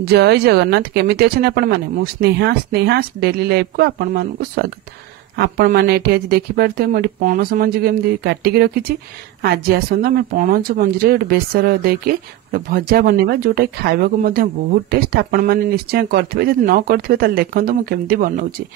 जय जगन्नाथ केमिति अछन आपण माने मु स्नेहा स्नेहा डेली लाइफ को आपण मानकु स्वागत। आपण माने एठी आज देखि पारते मोडी पणस मंजी केमि काटिकी रखिछि। आज आसंदा मैं पणस मंजी रे बेसर देके भजा बनेबा जोटा खाइबा को मध्य बहुत टेस्ट। आपण माने निश्चय करथिबे, जदि न करथिबे त देखंतु मु केमति बनाउछि।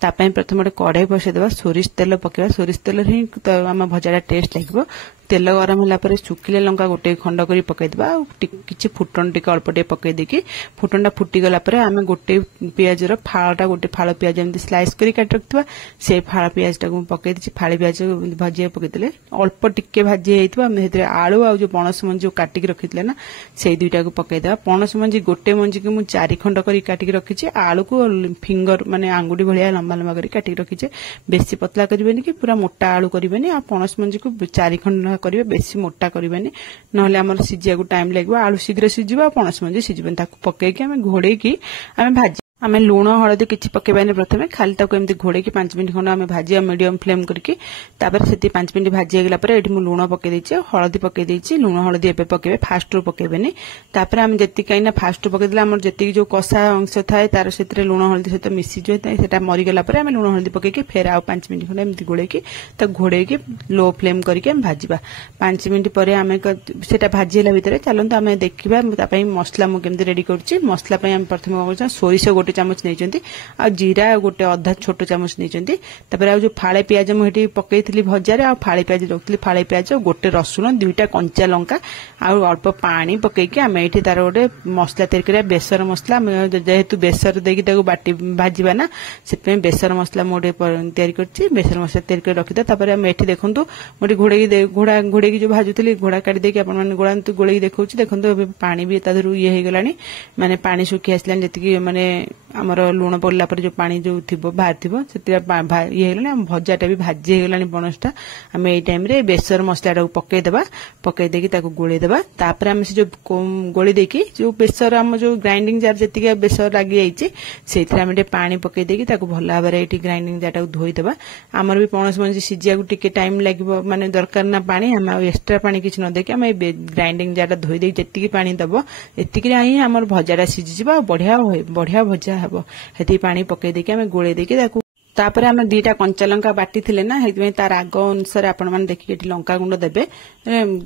ता पय प्रथम कढ़ाई बसै देबा, सोरिष तेल पकेबा। सोरिष तेल हि हम भजाटा टेस्ट लागबो। तेल गरम होला परे सुखिले लंका गोटे खंड करी पकई देबा। किछि फुटन टिक अल्प टे पकई देकी फुटनटा फुटी गला परे आमे गोटे पियाज रो फाळटा गोटे फाळ पियाज एमति स्लाइस करी काट रखथिबा। से फाळ पियाज टाको पकई दिछि। फाळ पियाज भाजिया पकई देले अल्प टिके भाजी हेइतबा। हम हेतरे आलू आ जो पणस मंजी काटी के रखितले ना से दुईटा को पकई देबा। पणस मंजी गोटे मंजी के मु 4 खंड करी काटी के रखिछि। आलू को फिंगर माने आंगुडी भलिया लंबा लंबा करी काटी के रखिछि। बेसी पतला करबेनी कि पूरा मोटा आलू करबेनी। आ पणस मंजी को 4 खंड करिवे, बेसी मोटा करबेनी नहले हमर सिजिया को टाइम लागबो। आलू शीघ्र सिजिबा, पणस मंजी सिजिबेनी। ताको पकई के हमें घोड़े की हमें भाजी आमे लूण हळदी किछि पकेबानी। प्रथमे खाली ताको एमति घोड़े की 5 मिनिट खंड आमे भाजिया मीडियम फ्लेम करके। तापर सेति 5 मिनिट भाजी गेला परे एठी मु लूण पके दैछि, हळदी पके दैछि। लूण हळदी एबे पकेबे, फास्ट रो पकेबेनी। तापर आमे जति काइना फास्ट पके दिला हमर जति जो कसा अंश थाए तार सेतरे लूण हळदी सहित मिसि जोय ताए सेटा मरि गेला परे आमे लूण हळदी पके के फेर आ 5 मिनिट खंड एमति घोड़े की त घोड़े के लो फ्लेम करके हम भाजिबा। 5 मिनिट परे आमे सेटा भाजिला भितरे चलंत आमे देखिबा ता पई मसला मु केमति रेडी करछि। मसला पई हम प्रथमे करछ सोरिष गोटे चामच नहीं आ जीरा गोटे अधा छोट चामच नहीं। तापर आ जो फाळे पियाज मुझे पकईली भजा रे आ फाळे पियाज रखी। फाळे पियाज गोटे रसुण 2टा कंचा लंका आ अल्प पानी पकईकी आम ये तार गोटे मसला तैयारी करिया। बेसर मसला जेहेतु बेसर देकी बाटी भाजवा ना से बेसर मसला मुझे तैयारी करछि। बेसर मसला तैयारी कर रखी। तापर आम ये देखु मुझे घोड़ा घोड़े जो भाजुली घोड़ा काटी देकी गोड़ा गोलैक देखा देखो पानी भी तादर ये हो गलानी, माने पानी सुखी आसलानी जी माने आमर लुण पड़ला पर जो पानी जो थिबो बाहर थिबो से ये हेलानी। आम भजाटा भी भाजी हेलानी पणसटा। आम एई टाइम रे बेसर मसलाटा पकई देबा। पकई देकी ताको गोळेई देबा। तापर आम से जो गोळेई देकी जो बेसर आम जो ग्राइंडिंग जार जतिके बेसर लागी जाईची सेथिरे आम पानी पकई देकी ताको भल भाबरे एठी ग्राइंडिंग जारटा धोई देबा। आमर भी पणस मंजी सिजिया को टिके टाइम लागिबो, माने दरकार ना पानी। हम एक्स्ट्रा पानी किछ न देकी आम ग्राइंडिंग जारटा धोई देकी जतिके पानी दबो एतिके ही हमर भजाटा सिजि जिबा। बढ़िया बढ़िया भजा हबो। हेती पानी पकई देकी आम गोळेई देकी ताको तापर आम 2टा कंचा लंका बाटी थिले ना हेति तार राग अनुसार आपण माने देखि एठी लंका गुंड देबे।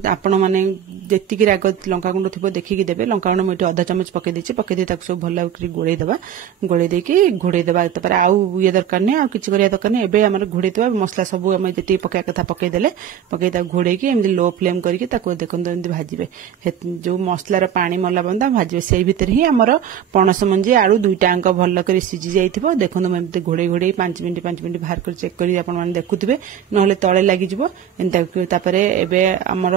आपण माने जेतिकी राग लंका गुंड थिबो देखिकी देबे। लंका गुंड मोटे आधा चामच पकई देछि। पकई दे ताको सब भल करी गोळेई देबा। गोळेई देकी घोड़ेई देबा। तापर आउ ये दरकार नै, आ किछ करिया दरकार नै। एबे हमर घोड़ेई देबा। मसला सब हम जेति पकाय कथा पकई देले पकई ता घोड़ेई की एमदी लो फ्लेम करके ताको देखंतो एमदी भाजिबे। जो मसलार पानी मला बंदा भाजिबे सेही भीतर ही हमर पणस मंजी आलू 2टा अंक भल करी सिजि जाइथिबो। देखंतो एमदी घोड़ेई घोड़ेई 5 मिनिट बाहर कर चेक करी आपण माने देखुथिबे, नहले तळे लागि जिवो। एंता तापरे एबे हमर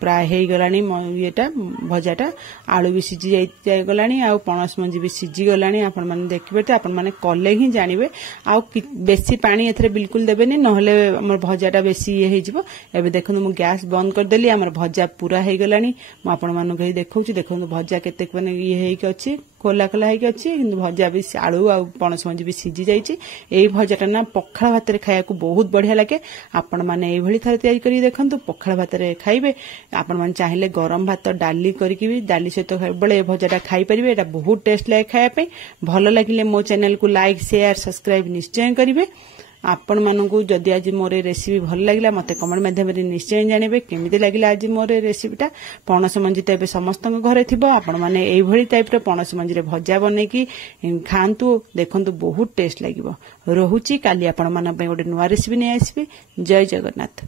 प्राय हेई गलानी येटा भजाटा। आलू भी सिजि जाय गलानी आ पणस मंजी भी सिजि गलानी। आपण माने देखिबे त आपण माने कले ही जानिबे। आ बेसी पानी एथरे बिल्कुल देबेनी, नहले हमर भजाटा बेसी ये हेई जिवो। एबे देखनु मु गैस बंद कर देली। हमर भजा पूरा हेई गलानी। मु आपण मानु कहि देखौछि। देखनु भजा केते माने ये हेई के अछि, खोला खोला हेई के अछि, किंतु भजा भी आलू आ पणस मंजी भी सिजि जाइछि। एई भजाटा ना पखाळ भातरे खाया को बहुत बढ़िया लागे। आपण माने एई भली थारे तयारी करी देखंतु, पखाळ भातरे खाइबे। आपण माने चाहिले गरम भात डाली करिकि भी डाली सहित बळे भजाटा खाइ परिबे। एटा बहुत टेस्ट लागे खाया पे। भलो लागिले मो चैनल को लाइक शेयर सब्सक्राइब निश्चय करिवे। आपण मानकु जदि आज मोर रेसिपी भल लागिला मते कमेंट माध्यम रे निश्चय जानिबे केमिति लागिला आज मोर रेसिपीटा। पणस मंजी त एबे समस्त घरे थिबो। आपण माने एई भली टाइप रे पणस मंजी रे भजा बनै की खांतु, देखंतु बहुत टेस्ट लागिबो। रहुची काली आपण मान पे गोटे नुवा रेसिपी नै आसीबे। जय जगन्नाथ।